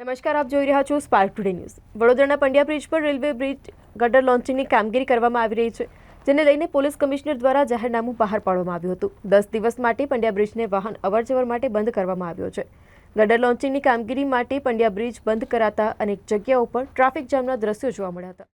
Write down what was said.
નમસ્કાર, આપ જોઈ રહ્યા છો સ્પાર્ક ટુડે ન્યૂઝ વડોદરાના પંડ્યા બ્રિજ પર રેલવે બ્રિજ ગટર લોન્ચિંગની કામગીરી કરવામાં આવી રહી છે, જેને લઈને પોલીસ કમિશનર દ્વારા જાહેરનામું બહાર પાડવામાં આવ્યું હતું. દસ દિવસ માટે પંડ્યા બ્રિજને વાહન અવરજવર માટે બંધ કરવામાં આવ્યો છે. ગટર લોન્ચિંગની કામગીરી માટે પંડ્યા બ્રિજ બંધ કરાતા અનેક જગ્યાઓ પર ટ્રાફિક જામના દ્રશ્યો જોવા મળ્યા હતા.